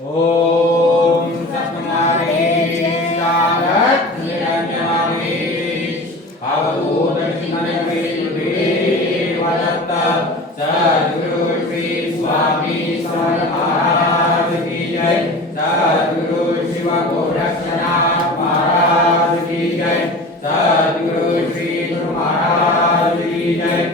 ஓம் சத்மாரே சாரத் நிரஞ்சனாமே அவதூத சிந்தனமே வளர்த்த சத்குரு ஸ்ரீ சுவாமி சமணமாராஜ் கி ஜெய் சத்குரு சிவ கோரக்ஷனா மகாராஜ் கி ஜெய் சத்குரு ஸ்ரீ குரு மகாராஜ் கி ஜெய்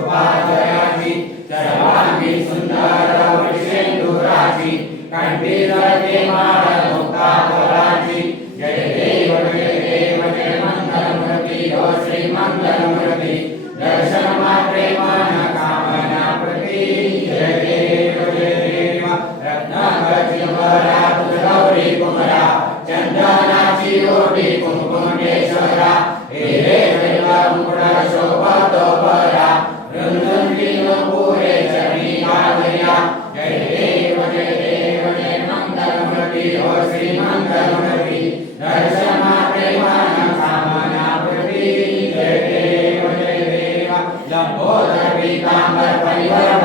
जयाची सर्वांगी सुंदर विषेन्दुराशी मुक्ता फलाची जय देव जय देव, जय मंगलमूर्ती ओ श्री मंगलमूर्ती दर्शन मात्रे मन जय देव जय देव रत्नाकरची वरा गौरी कुमरा चंदनाची ओटी कुंकुमेश्वरा हे देव लंबोदर पीतांबर परिवर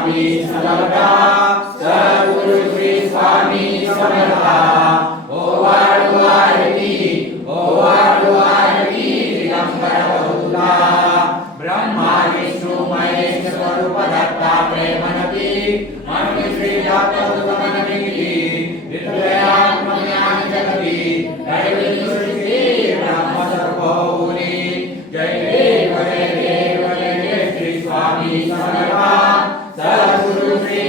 स्वामी समर्था सद्गुरु श्री स्वामी समर्था ओ वाळुवायती ओ वाळुवायती दिगंबर बहुधा ब्रह्मा विष्णु महेश स्वरूप